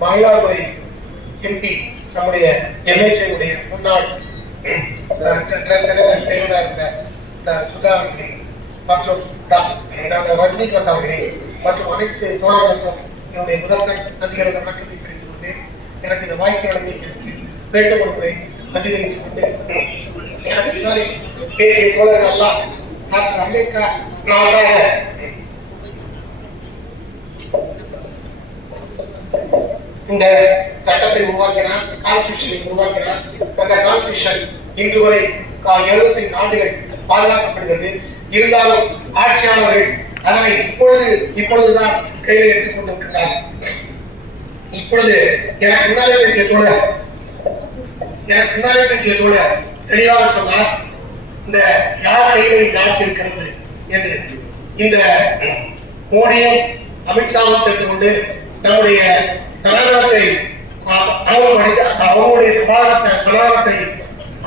Mayiladuthurai MP நம்முடைய MLA உடைய முன்னாள் அஹ், செயலர் செயலராக இருந்த அஹ், சுதா மற்றும் டாக்டர் ரஜினிகாந்த் அவர்களே மற்றும் அனைத்து தோழர்களுக்கும் என்னுடைய முதல்வர் நன்றிகளை வணக்கத்தை தெரிவித்துக் கொண்டு எனக்கு இந்த வாய்ப்பு வழங்கி வேண்டும் ஒரு முறை நன்றி தெரிவித்துக் கொண்டு எனக்கு முன்னாலே பேசிய தோழர்கள் எல்லாம் டாக்டர் அம்பேத்கர் நாளாக இந்த சட்டத்தை உருவாக்கினார் கான்ஸ்டியூஷனை உருவாக்கினார் அந்த கான்ஸ்டியூஷன் இன்று வரை எழுபத்தி ஆண்டுகள் பாதுகாக்கப்படுகிறது. இருந்தாலும் ஆட்சியாளர்கள் அதனை இப்பொழுது இப்பொழுதுதான் கையில் எடுத்துக் கொண்டிருக்கிறார். இப்பொழுது எனக்கு முன்னாலே பேசிய தோழர் எனக்கு முன்னாலே பேசிய தோழர் தெளிவாக சொன்னார் இந்த யார் கையில இந்த ஆட்சி இருக்கிறது என்று இந்த மோடியும் அமித்ஷாவும் சேர்ந்து கொண்டு நம்முடைய கலாச்சாரத்தை அ- அமல்படுத்தி அவங்களுடைய சமாதானத்தை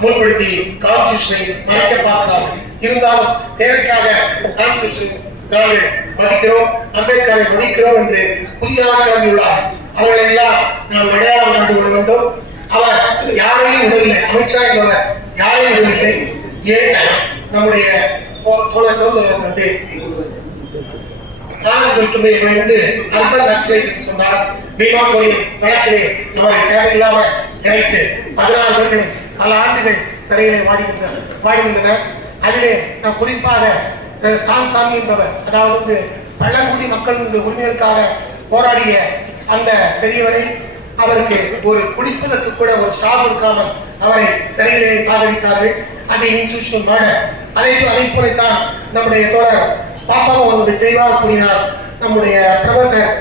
அமல்படுத்தி கான்ஸ்டியூஷனை மறைக்க பார்க்கிறார்கள். இருந்தாலும் தேவைக்காக கான்ஸ்டியூஷன் நாங்கள் மதிக்கிறோம் அம்பேத்கரை மதிக்கிறோம் என்று புதிதாக கிளம்பியுள்ளார் அவர்களை எல்லாம் நாம் அடையாளம் கண்டு கொள்ள வேண்டும். அவர் யாரையும் விடவில்லை. அமித்ஷா என்பவர் யாரையும் விடவில்லை. ஏன்? நம்முடைய போ- தோழர் வந்து நான் மட்டுமே வந்து அர்பன் நக்சலைட் சொன்னார். பீமா கோரி வழக்கிலே அவரை தேவையில்லாமல் நினைத்து பதினாறு பேர்கள் பல ஆண்டுகள் சிறையிலே வாடுகின்றனர் வாடுகின்றனர் அதிலே நான் குறிப்பாக அஹ், ஸ்டான் சாமி என்பவர் அதாவது வந்து பழங்குடி மக்களின் உரிமைகளுக்காக போராடிய அந்த பெரியவரை அவருக்கு ஒரு குடிப்பதற்கு கூட ஒரு ஸ்டாப் கொடுக்காமல் அவரை சிறையிலே சாகடித்தார்கள். அது இன்ஸ்டியூஷன் மர்டர் அதே அதே போலத்தான் நம்முடைய தோழர் பாப்பாவும் அவர்கள் தெளிவாக கூறினார். நம்முடைய பிரொஃபசர்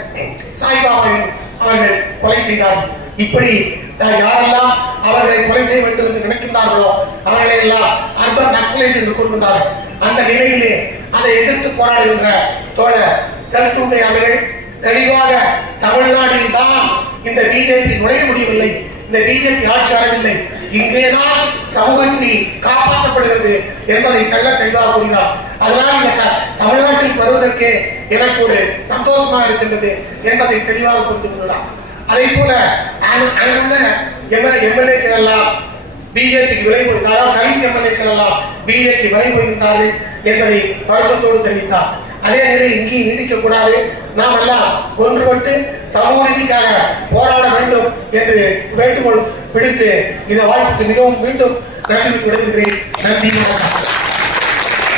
சாய்பாபாவை அவர்கள் கொலை செய்தார். இப்படி யாரெல்லாம் அவர்களை கொலை செய்ய வேண்டும் என்று நினைக்கின்றார்களோ அவர்களை எல்லாம் அர்பன் நக்சலைட் என்று கூறுகின்றார்கள். அந்த நிலையிலே அதை எதிர்த்து போராடுகின்ற தோழர் கருத்துண்டை அவர்கள் தெளிவாக தமிழ்நாட்டில் தான் இந்த பிஜேபி நுழைய முடியவில்லை. இந்த பிஜேபி ஆட்சி வரவில்லை இங்கேதான் சமூக நீதி காப்பாற்றப்படுகிறது என்பதை தெள்ள தெளிவாக கூறினார். அதனால் இந்த தமிழ்நாட்டில் வருவதற்கே எனக்கு ஒரு சந்தோஷமாக இருக்கின்றது என்பதை தெளிவாக புரிந்து கொள்ளலாம். அதே போல அங்கு- அங்குள்ள எம்எல்ஏக்கள் எல்லாம் பிஜேபிக்கு விலை கொடுத்தாரா அதாவது தலித் எம்எல்ஏக்கள் எல்லாம் பிஜேபி விலை போகின்றார்கள் என்பதை வருத்தத்தோடு தெரிவித்தார். அதே நிலை இங்கேயும் நீடிக்க கூடாது நாம் எல்லாம் ஒன்றுபட்டு சமூக நீதிக்காக போராட வேண்டும் என்று வேண்டுகோள் விடுத்து இந்த வாய்ப்புக்கு மிகவும் மீண்டும் நன்றி விடுகிறேன் நன்றி